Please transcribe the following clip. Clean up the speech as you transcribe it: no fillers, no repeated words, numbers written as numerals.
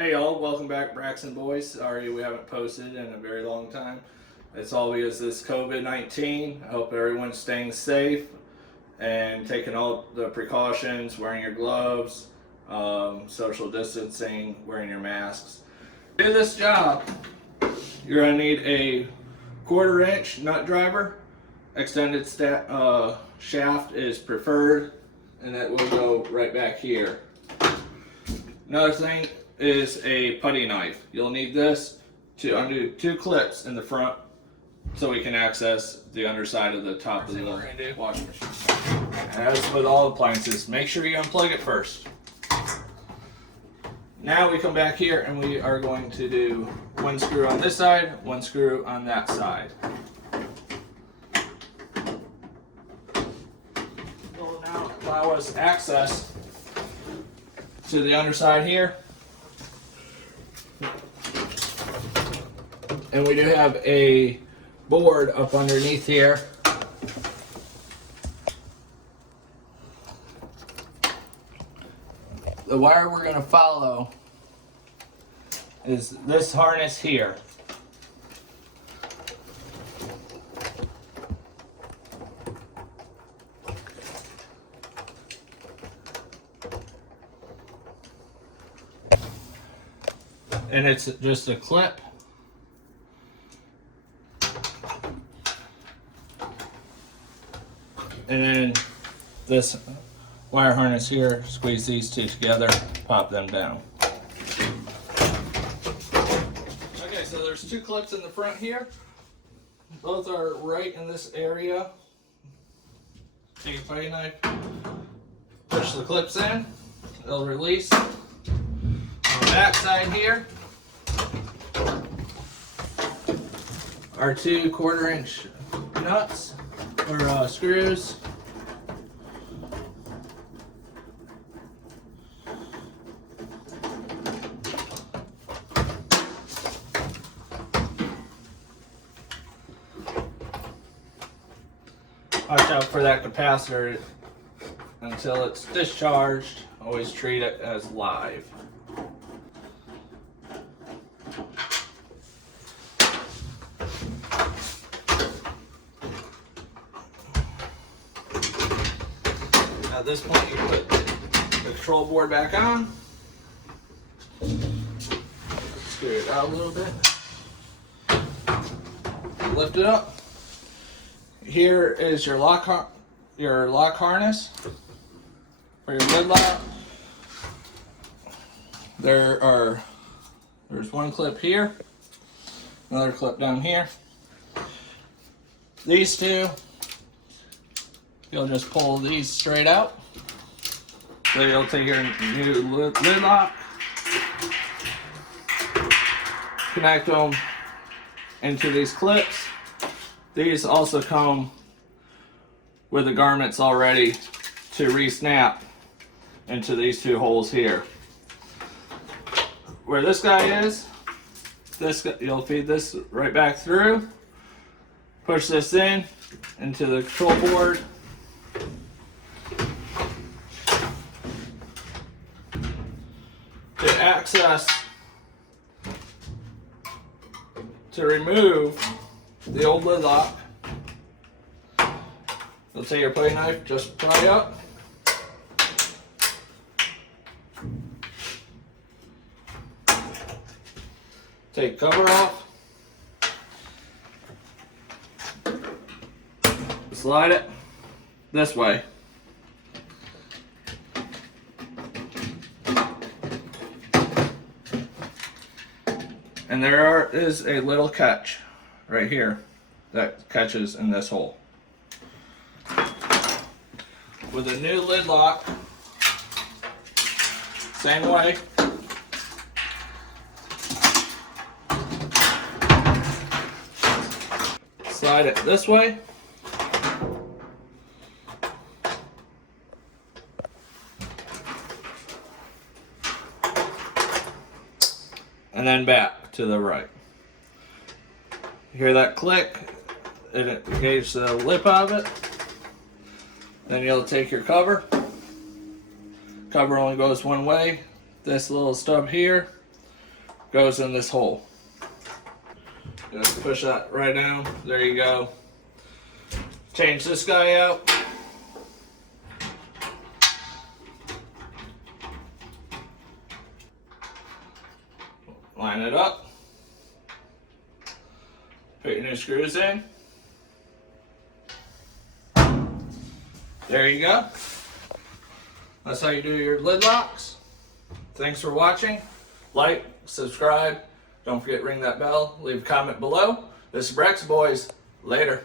Hey y'all, welcome back, Braxton Boys. Sorry we haven't posted in a very long time. It's all because this COVID-19. I hope everyone's staying safe and taking all the precautions, wearing your gloves, social distancing, wearing your masks. To do this job, you're going to need a 1/4 inch nut driver. Extended shaft is preferred, and that will go right back here. Another thing is a putty knife. You'll need this to undo 2 clips in the front so we can access the underside of the top of the washing machine. As with all appliances, make sure you unplug it first. Now we come back here and we are going to do 1 screw on this side, 1 screw on that side. Will now allow us access to the underside here. And we do have a board up underneath here. The wire we're going to follow is this harness here. And it's just a clip. And then this wire harness here, squeeze these 2 together, pop them down. Okay, so there's 2 clips in the front here. Both are right in this area. Take a putty knife, push the clips in, it'll release. On the back side here are 2 1/4 inch nuts or screws. Watch out for that capacitor until it's discharged. Always treat it as live. At this point, you put the control board back on. Screw it out a little bit. Lift it up. Here is your lock harness for your lid lock. There's 1 clip here, another clip down here. These 2, you'll just pull these straight out. So you'll take your new lid lock, connect them into these clips. These also come with the garments already to re-snap into these 2 holes here. Where this guy is, you'll feed this right back through, push this in into the control board. To access, to remove the old lid lock, you'll take your putty knife, just pry up. Take cover off. Slide it this way. And there is a little catch right here that catches in this hole. With a new lid lock, same way. Slide it this way. And then back to the right. Hear that click? It engages the lip of it. Then you'll take your cover. Cover only goes one way. This little stub here goes in this hole. Just push that right down. There you go. Change this guy out. Line it up. Put your new screws in. There you go. That's how you do your lid locks. Thanks for watching. Like, subscribe. Don't forget to ring that bell. Leave a comment below. This is Rex Boys. Later.